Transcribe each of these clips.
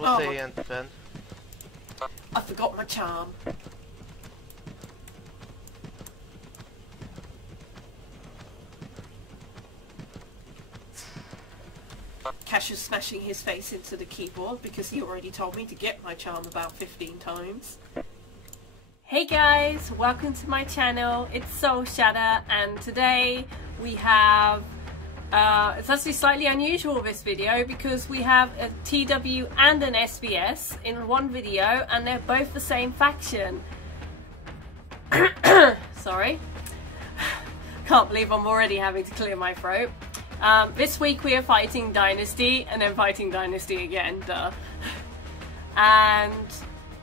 What's the end, Ben? I forgot my charm. Cash is smashing his face into the keyboard because he already told me to get my charm about 15 times. Hey guys, welcome to my channel. It's Soul Shatter, and today we have it's actually slightly unusual, this video, because we have a TW and an SVS in one video and they're both the same faction. Sorry, can't believe I'm already having to clear my throat. This week we are fighting Dynasty and then fighting Dynasty again, duh. And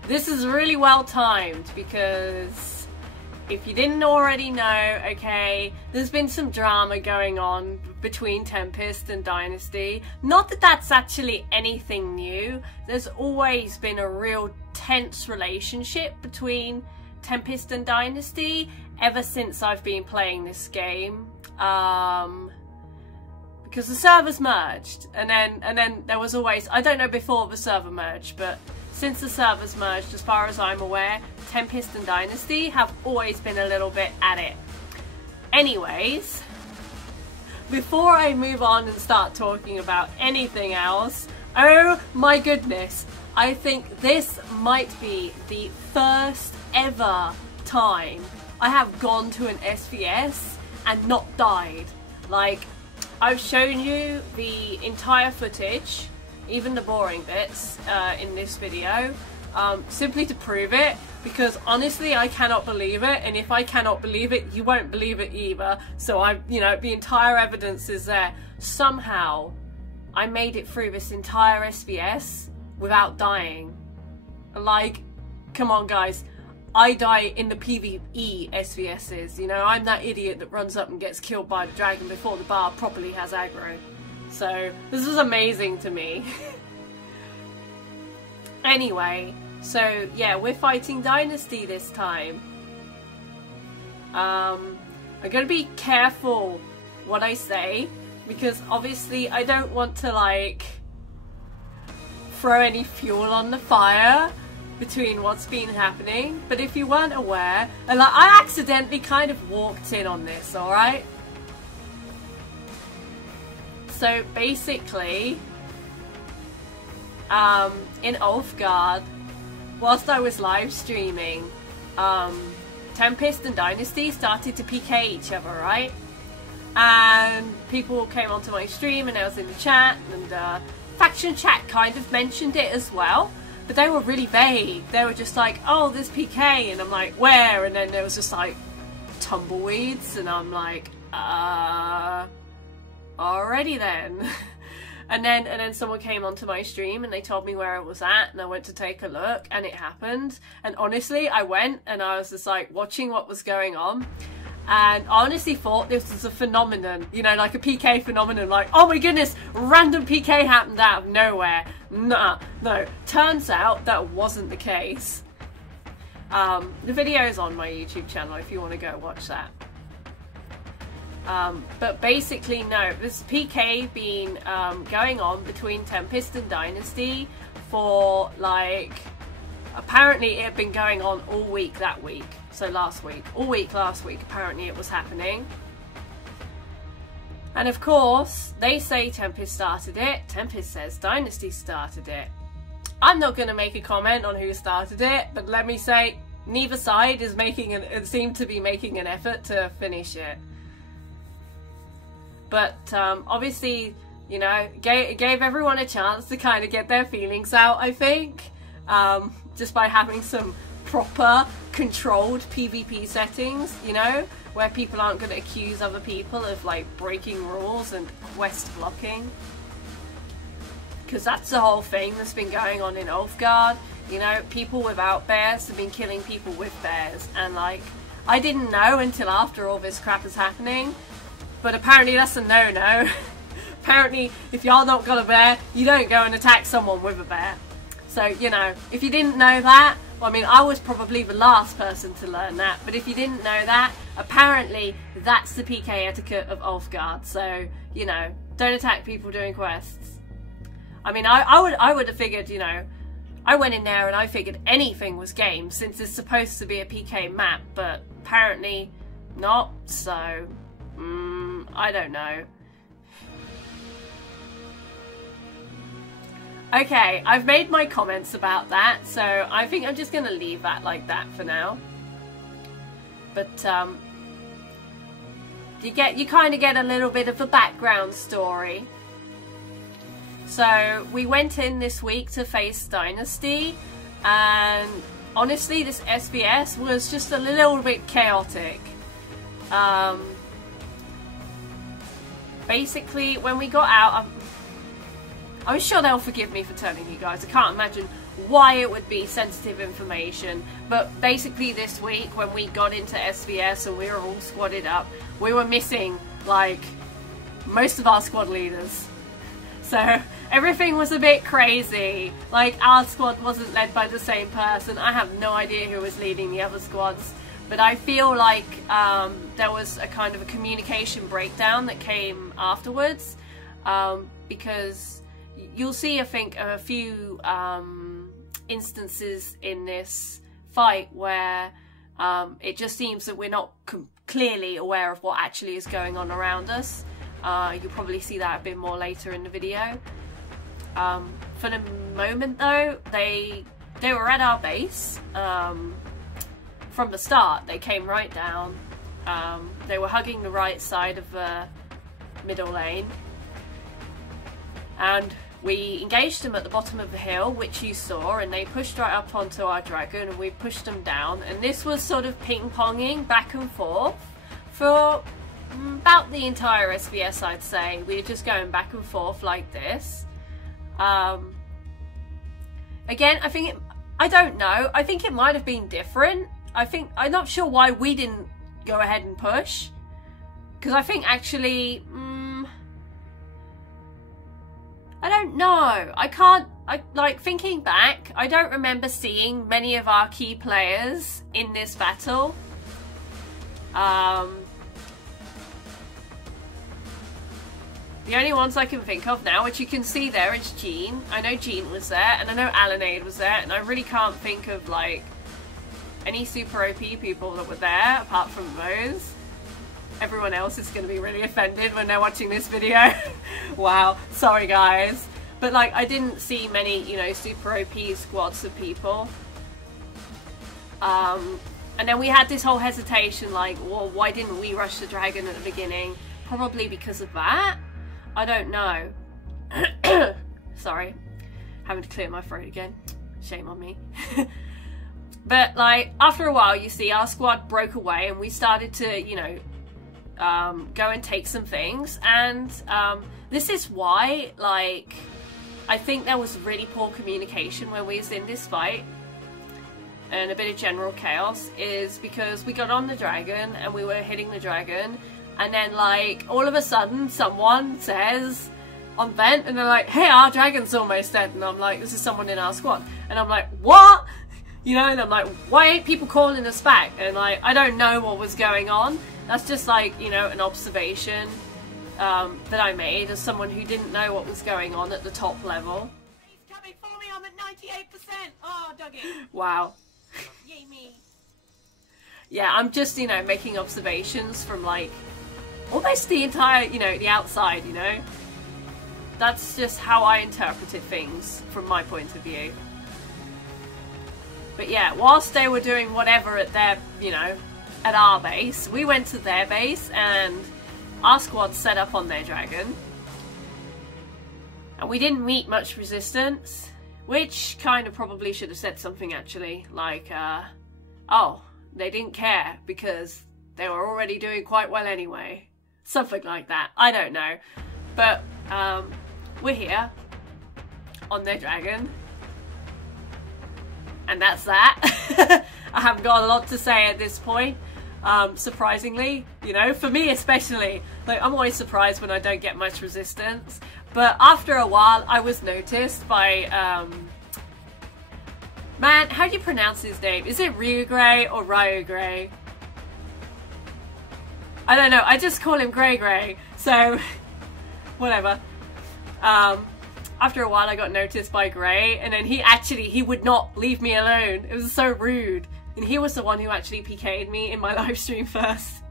this is really well timed because if you didn't already know, okay, there's been some drama going on between Tempest and Dynasty. Not that that's actually anything new. There's always been a real tense relationship between Tempest and Dynasty ever since I've been playing this game. Because the servers merged, and then there was always, I don't know before the server merged, but since the servers merged, as far as I'm aware, Tempest and Dynasty have always been a little bit at it. Anyways, before I move on and start talking about anything else, oh my goodness, I think this might be the first ever time I have gone to an SVS and not died. Like, I've shown you the entire footage, even the boring bits, in this video, simply to prove it, because honestly I cannot believe it, and if I cannot believe it, you won't believe it either. So the entire evidence is there. Somehow I made it through this entire SVS without dying. Like, come on guys, I die in the PvE SVSs, you know, I'm that idiot that runs up and gets killed by the dragon before the bar properly has aggro. So this is amazing to me. Anyway, so yeah, we're fighting Dynasty this time. I'm gonna be careful what I say, because obviously I don't want to like throw any fuel on the fire between what's been happening. But if you weren't aware, and like, I accidentally kind of walked in on this, alright? So basically, in Ulfgard, whilst I was live streaming, Tempest and Dynasty started to PK each other, right? And people came onto my stream and I was in the chat, and faction chat kind of mentioned it as well. But they were really vague. They were just like, oh, there's PK, and I'm like, where? And then there was just like tumbleweeds, and I'm like, alrighty then. and then someone came onto my stream and they told me where it was at, and I went to take a look, and it happened. And honestly, I went and I was just like watching what was going on, and I honestly thought this was a phenomenon, you know, like a PK phenomenon, like, oh my goodness, random PK happened out of nowhere. Nah, no, turns out that wasn't the case. The video is on my YouTube channel if you want to go watch that. But basically, no, this PK been going on between Tempest and Dynasty for like, apparently it had been going on all week that week. So last week, all week last week, apparently it was happening. And of course, they say Tempest started it. Tempest says Dynasty started it. I'm not going to make a comment on who started it, but let me say, neither side is seemed to be making an effort to finish it. But obviously, you know, gave everyone a chance to kind of get their feelings out, I think, just by having some proper controlled PvP settings, you know, where people aren't going to accuse other people of like breaking rules and quest blocking, because that's the whole thing that's been going on in Ulfgard. You know, people without bears have been killing people with bears, and like, I didn't know until after all this crap is happening, but apparently that's a no-no. Apparently if y'all don't got a bear, you don't go and attack someone with a bear. So, you know, if you didn't know that, well, I mean, I was probably the last person to learn that, but if you didn't know that, apparently that's the PK etiquette of Ulfgard. So, you know, don't attack people doing quests. I mean, I would have figured, you know, I went in there and I figured anything was game since it's supposed to be a PK map, but apparently not, so I don't know. Okay, I've made my comments about that, so I think I'm just going to leave that like that for now. But you kind of get a little bit of a background story. So we went in this week to face Dynasty, and honestly this SVS was just a little bit chaotic. Basically when we got out, I'm sure they'll forgive me for telling you guys, I can't imagine why it would be sensitive information, but basically this week when we got into SVS and we were all squadded up, we were missing like most of our squad leaders. So everything was a bit crazy. Like our squad wasn't led by the same person. I have no idea who was leading the other squads, but I feel like there was a kind of a communication breakdown that came afterwards, because you'll see, I think, a few instances in this fight where it just seems that we're not clearly aware of what actually is going on around us. You'll probably see that a bit more later in the video. For the moment though, they were at our base from the start. They came right down. They were hugging the right side of the middle lane, and we engaged them at the bottom of the hill, which you saw, and they pushed right up onto our dragon and we pushed them down, and this was sort of ping-ponging back and forth for about the entire SVS, I'd say. We were just going back and forth like this. Again, I don't know, I think it might have been different. I'm not sure why we didn't go ahead and push, because I think actually I don't know. Like thinking back, I don't remember seeing many of our key players in this battle. The only ones I can think of now, which you can see there, is Jean. I know Jean was there, and I know Alanade was there, and I really can't think of like any super OP people that were there apart from those. Everyone else is going to be really offended when they're watching this video. Wow, sorry guys. But like, I didn't see many, you know, super OP squads of people. And then we had this whole hesitation, like, well, why didn't we rush the dragon at the beginning? Probably because of that. I don't know. Sorry, having to clear my throat again. Shame on me. But like, after a while, you see, our squad broke away and we started to, you know, go and take some things, and this is why, like, I think there was really poor communication when we was in this fight and a bit of general chaos, is because we got on the dragon and we were hitting the dragon, and then like all of a sudden someone says on vent, and they're like, hey, our dragon's almost dead, and I'm like, this is someone in our squad, and I'm like, what? You know, and I'm like, why ain't people calling us back? And like, I don't know what was going on. That's just like, you know, an observation that I made as someone who didn't know what was going on at the top level. He's coming for me, I'm at 98%. Oh, dug it. Wow. Yay me. Yeah, I'm just, you know, making observations from like almost the entire, you know, the outside, you know. That's just how I interpreted things from my point of view. But yeah, whilst they were doing whatever at their, you know, at our base, we went to their base and our squad set up on their dragon. And we didn't meet much resistance, which kind of probably should have said something actually, like, oh, they didn't care because they were already doing quite well anyway. Something like that, I don't know. But we're here on their dragon. And that's that. I haven't got a lot to say at this point, surprisingly, you know, for me especially. Like, I'm always surprised when I don't get much resistance, but after a while I was noticed by, man, how do you pronounce his name? Is it Ryugray or Ryugray? I don't know, I just call him Gray Gray, so whatever. after a while I got noticed by Gray, and then he would not leave me alone. It was so rude. And he was the one who actually PK'd me in my live stream first.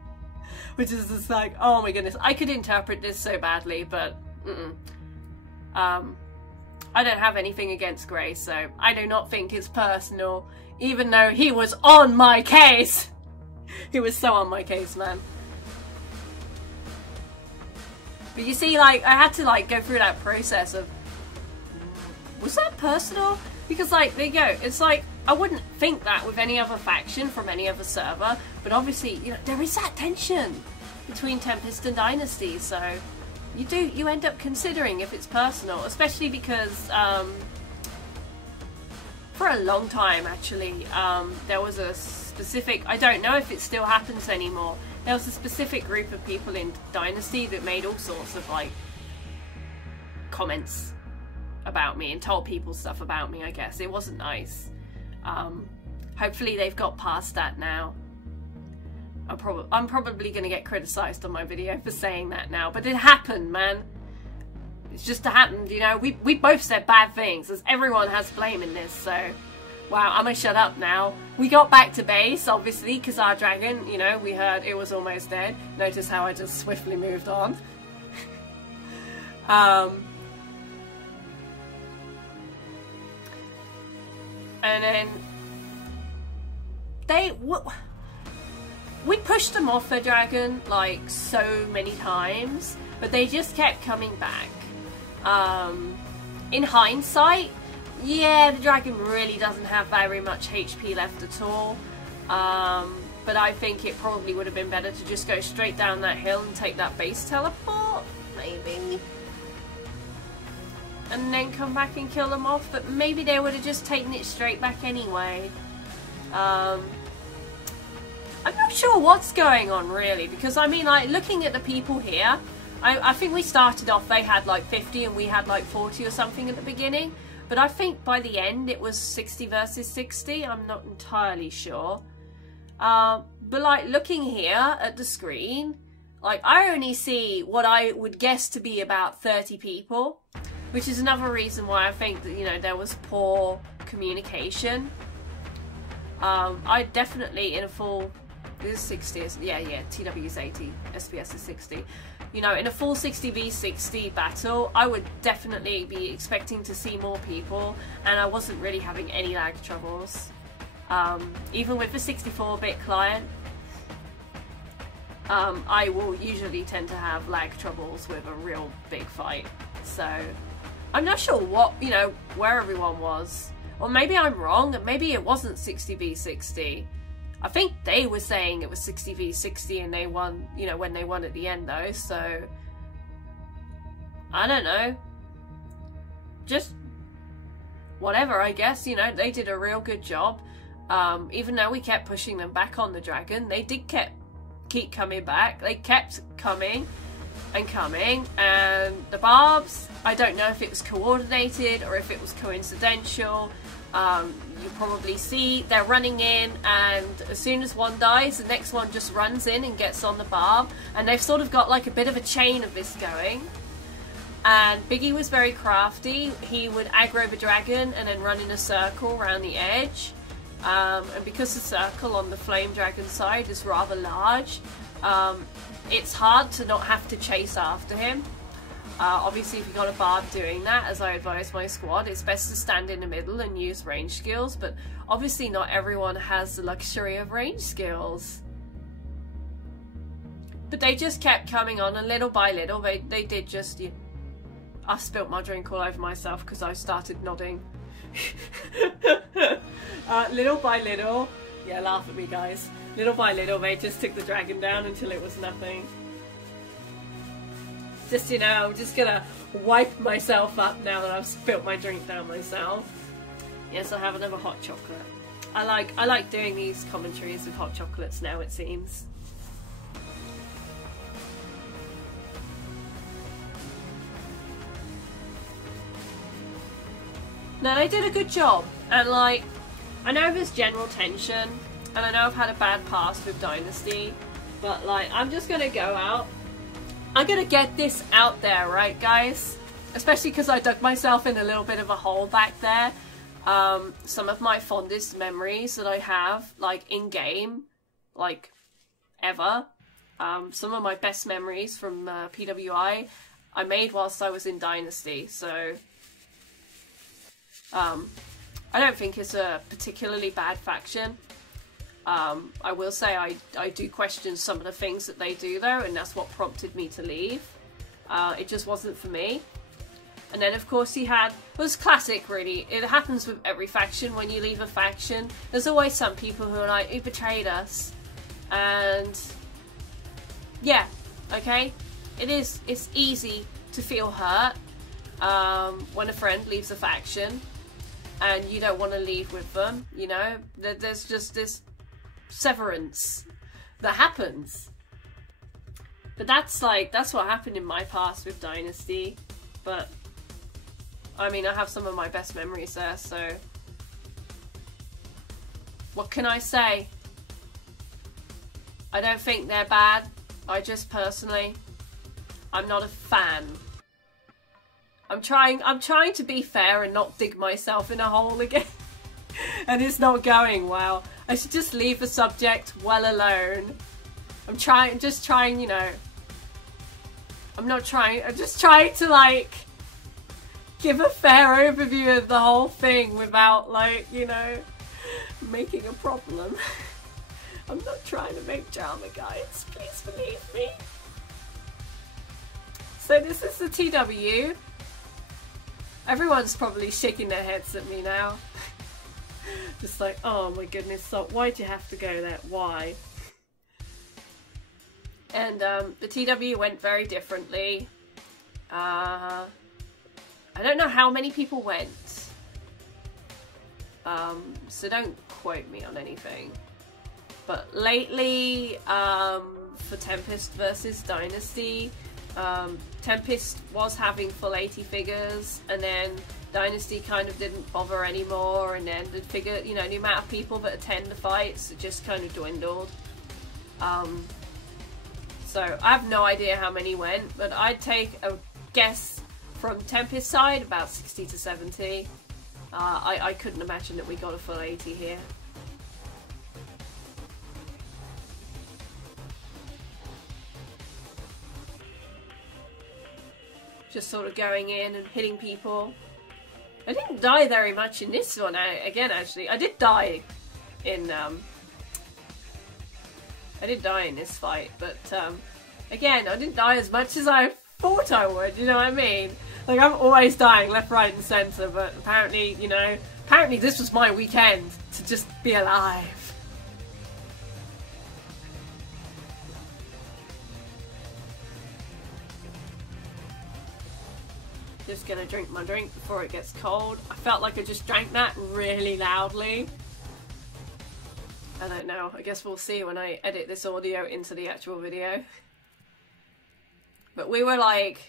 Which is just like, oh my goodness. I could interpret this so badly, but I don't have anything against Gray, so I do not think it's personal, even though he was on my case. He was so on my case, man. But you see, like, I had to, like, go through that process of, was that personal? Because, like, there you go. It's like, I wouldn't think that with any other faction from any other server, but obviously, you know, there is that tension between Tempest and Dynasty, so you end up considering if it's personal, especially because, for a long time, actually, there was a specific, I don't know if it still happens anymore, there was a specific group of people in Dynasty that made all sorts of, like, comments about me and told people stuff about me, I guess. It wasn't nice. Hopefully they've got past that now. I'm probably going to get criticised on my video for saying that now, but it happened, man. It's just happened, you know. We both said bad things, as everyone has blame in this, so... Wow, I'm gonna shut up now. We got back to base, obviously, because our dragon, you know, we heard it was almost dead. Notice how I just swiftly moved on. And then... we pushed them off their dragon, like, so many times, but they just kept coming back. In hindsight, yeah, the dragon really doesn't have very much HP left at all, but I think it probably would have been better to just go straight down that hill and take that base teleport, maybe, and then come back and kill them off, but maybe they would have just taken it straight back anyway. I'm not sure what's going on, really, because I mean, like, looking at the people here, I think we started off, they had like 50 and we had like 40 or something at the beginning. But I think by the end it was 60 versus 60. I'm not entirely sure. But like looking here at the screen, like I only see what I would guess to be about 30 people. Which is another reason why I think that, you know, there was poor communication. I definitely in a full... This is 60, yeah, TW is 80, SVS is 60. You know, in a full 60v60 battle, I would definitely be expecting to see more people, and I wasn't really having any lag troubles. Even with the 64-bit client, I will usually tend to have lag troubles with a real big fight. So, I'm not sure what, you know, where everyone was. Or maybe I'm wrong, and maybe it wasn't 60v60. I think they were saying it was 60v60 and they won, you know, when they won at the end though, so... I don't know. Just... whatever, I guess, you know, they did a real good job. Even though we kept pushing them back on the dragon, they did keep coming back. They kept coming and coming, and the barbs, I don't know if it was coordinated or if it was coincidental. You probably see they're running in, and as soon as one dies, the next one just runs in and gets on the barb, and they've sort of got like a bit of a chain of this going. And Biggie was very crafty. He would aggro the dragon and then run in a circle around the edge, and because the circle on the flame dragon side is rather large, it's hard to not have to chase after him. Obviously, if you've got a barb doing that, as I advise my squad, it's best to stand in the middle and use range skills, but obviously not everyone has the luxury of range skills. But they just kept coming on, and little by little, they did just... I spilt my drink all over myself because I started nodding. Little by little... Yeah, laugh at me, guys. Little by little, they just took the dragon down until it was nothing. Just, you know, I'm just gonna wipe myself up now that I've spilt my drink down myself. Yes, I have another hot chocolate. I like doing these commentaries with hot chocolates now, it seems. No, they did a good job, and like, I know there's general tension, and I know I've had a bad past with Dynasty, but like, I'm just gonna go out. I'm gonna get this out there, right guys? especially because I dug myself in a little bit of a hole back there. Some of my fondest memories that I have, like in game, like ever, some of my best memories from PWI I made whilst I was in Dynasty, so I don't think it's a particularly bad faction. I will say I do question some of the things that they do though, and that's what prompted me to leave. It just wasn't for me. And then of course it was classic really. It happens with every faction. When you leave a faction, there's always some people who are like, who betrayed us. And yeah, okay, it's easy to feel hurt when a friend leaves a faction and you don't want to leave with them, you know. There's just this severance that happens. But that's what happened in my past with Dynasty. But I mean, I have some of my best memories there, so what can I say? I don't think they're bad. I just personally, I'm not a fan. I'm trying to be fair and not dig myself in a hole again. And it's not going well. I should just leave the subject well alone. I'm just trying, you know. I'm just trying to like give a fair overview of the whole thing without like, you know, making a problem. I'm not trying to make drama, guys. Please believe me. So this is the TW. Everyone's probably shaking their heads at me now. Just like, oh my goodness, so why'd you have to go there? Why? And the TW went very differently. I don't know how many people went. So don't quote me on anything. But lately, for Tempest versus Dynasty, Tempest was having full 80 figures, and then Dynasty kind of didn't bother anymore, and then the figure, you know, the amount of people that attend the fights just kind of dwindled. So I have no idea how many went, but I'd take a guess from Tempest side about 60 to 70. I couldn't imagine that we got a full 80 here. Just sort of going in and hitting people. I didn't die very much in this one, again, actually. I did die in this fight, but again, I didn't die as much as I thought I would, you know what I mean? Like, I'm always dying left, right and centre, but apparently, you know, apparently this was my weekend to just be alive. Just gonna drink my drink before it gets cold. I felt like I just drank that really loudly. I don't know, I guess we'll see when I edit this audio into the actual video. But we were like,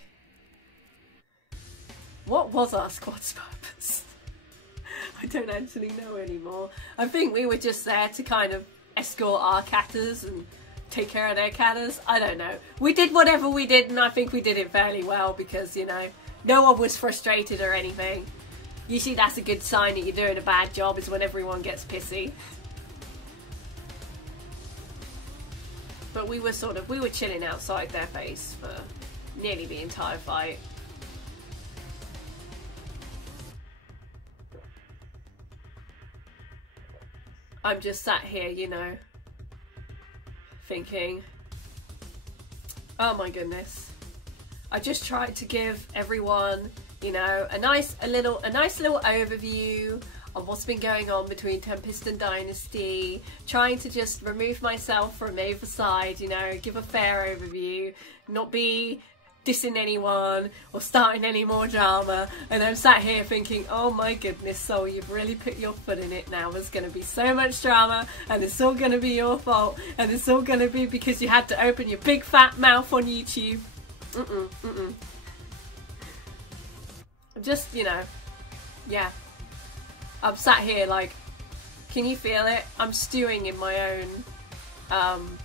what was our squad's purpose? I don't actually know anymore. I think we were just there to kind of escort our catters and take care of their catters. I don't know. We did whatever we did, and I think we did it fairly well because, you know, no one was frustrated or anything. Usually that's a good sign that you're doing a bad job, is when everyone gets pissy. But we were chilling outside their base for nearly the entire fight. I'm just sat here, you know, thinking, oh my goodness. I just tried to give everyone, you know, a nice little overview of what's been going on between Tempest and Dynasty, trying to just remove myself from either side, you know, give a fair overview, not be dissing anyone or starting any more drama. And I'm sat here thinking, oh my goodness, Soul, you've really put your foot in it now. There's going to be so much drama, and it's all going to be your fault, and it's all going to be because you had to open your big fat mouth on YouTube. I'm just, you know, yeah. I'm sat here like, can you feel it? I'm stewing in my own,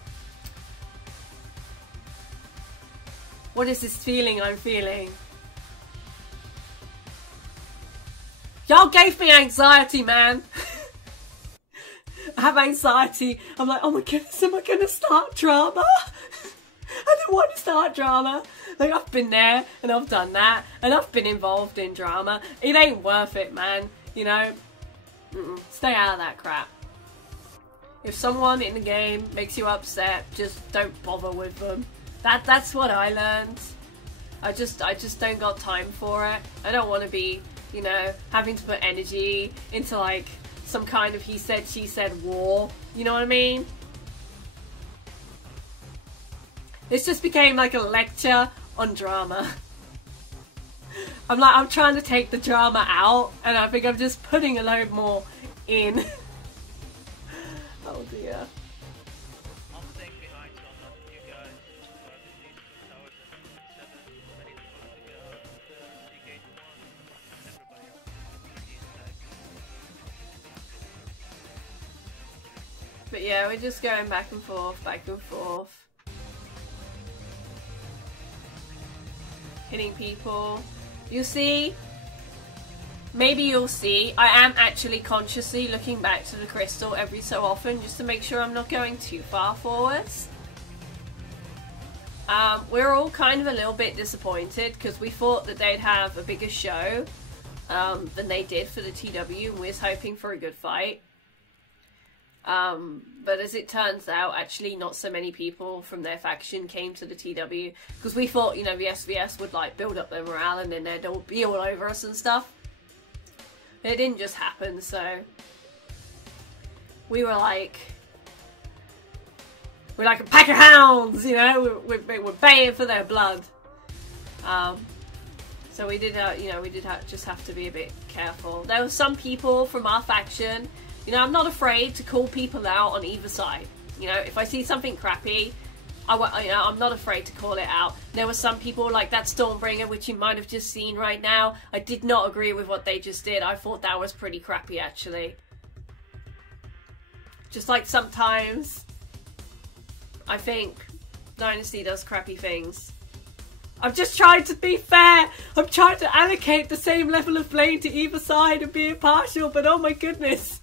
what is this feeling I'm feeling? Y'all gave me anxiety, man. I have anxiety. I'm like, oh my goodness, am I gonna start drama? I don't want to start drama. Like, I've been there and I've done that and I've been involved in drama. It ain't worth it, man. You know, stay out of that crap. If someone in the game makes you upset, just don't bother with them. That's what I learned. I just don't got time for it. I don't want to be, you know, having to put energy into like some kind of he said, she said war. You know what I mean? This just became like a lecture on drama. I'm trying to take the drama out, and I think I'm just putting a load more in. Oh dear. I'm staying behind, so I'm not you guys. Towers and 7 ready to go to the gate 1, and everybody else is inside. But yeah, we're just going back and forth, back and forth. Hitting people. You see, maybe you'll see, I am actually consciously looking back to the crystal every so often just to make sure I'm not going too far forwards. We're all kind of a little bit disappointed because we thought that they'd have a bigger show than they did for the TW, and we was hoping for a good fight. But as it turns out, actually not so many people from their faction came to the TW, because we thought, you know, the SVS would like build up their morale and then they'd all be all over us and stuff. It didn't just happen, so we were like a pack of hounds, you know, we're baying for their blood. So we did, you know, just have to be a bit careful. There were some people from our faction. You know, I'm not afraid to call people out on either side. You know, if I see something crappy, I'm not afraid to call it out. There were some people like that Stormbringer, which you might have just seen right now. I did not agree with what they just did. I thought that was pretty crappy, actually. Just like sometimes, I think Dynasty does crappy things. I'm just trying to be fair. I'm trying to allocate the same level of blame to either side and be impartial, but oh my goodness.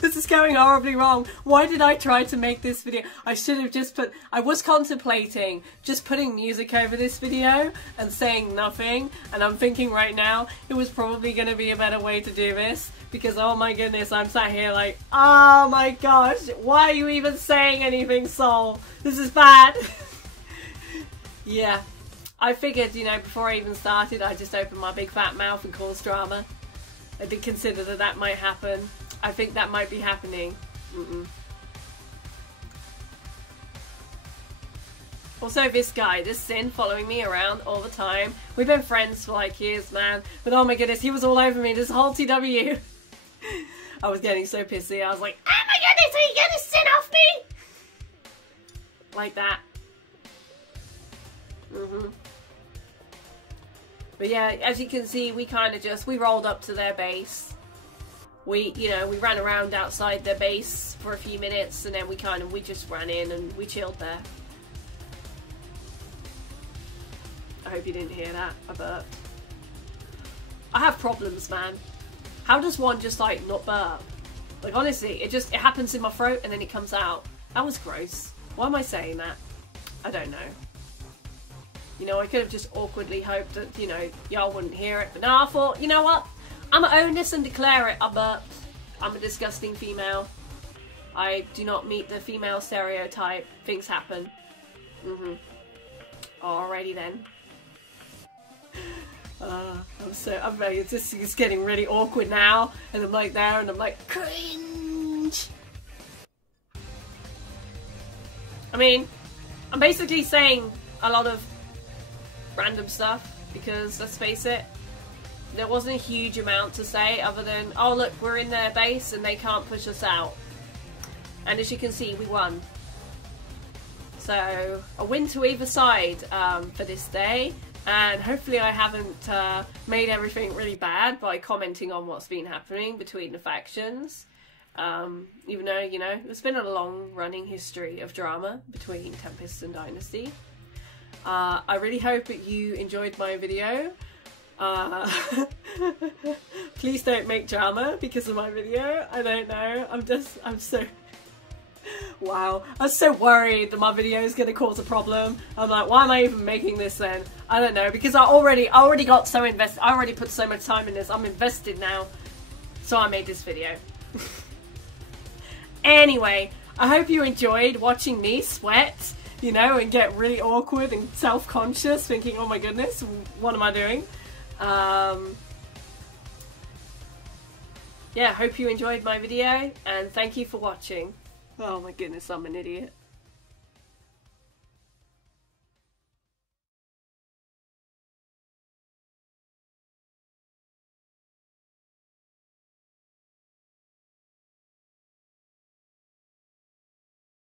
This is going horribly wrong. Why did I try to make this video? I should have just put... I was contemplating just putting music over this video and saying nothing. And I'm thinking right now, it was probably going to be a better way to do this. Because, oh my goodness, I'm sat here like, oh my gosh, why are you even saying anything, Soul? This is bad. Yeah. I figured, you know, before I even started, I just opened my big fat mouth and cause drama. I did consider that that might happen. I think that might be happening. Also, this guy, this Sin, following me around all the time. We've been friends for like years, man. But oh my goodness, he was all over me this whole TW. I was getting so pissy. I was like, oh my goodness, are you gonna Sin off me? Like that. But yeah, as you can see, we kind of just, we rolled up to their base. We, you know, we ran around outside their base for a few minutes, and then we just ran in and we chilled there. I hope you didn't hear that. I burped. I have problems, man. How does one just like not burp? Like honestly, it happens in my throat and then it comes out. That was gross. Why am I saying that? I don't know. You know, I could have just awkwardly hoped that, you know, y'all wouldn't hear it, but no, I thought, you know what? I'm gonna own this and declare it. I burped. I'm a disgusting female. I do not meet the female stereotype. Things happen. Alrighty then. It's getting really awkward now, and I'm like there, and I'm like, cringe. I mean, I'm basically saying a lot of random stuff because, let's face it, there wasn't a huge amount to say other than, oh look, we're in their base and they can't push us out. And as you can see, we won. So, a win to either side for this day. And hopefully I haven't made everything really bad by commenting on what's been happening between the factions. Even though, you know, it's been a long running history of drama between Tempest and Dynasty. I really hope that you enjoyed my video. Please don't make drama because of my video. I don't know. I'm so... Wow. I'm so worried that my video is going to cause a problem. I'm like, why am I even making this then? I don't know. Because I already got so invested. I already put so much time in this. I'm invested now. So I made this video. Anyway, I hope you enjoyed watching me sweat, you know, and get really awkward and self-conscious, thinking, oh my goodness, what am I doing? Yeah, hope you enjoyed my video, and thank you for watching. Oh my goodness, I'm an idiot.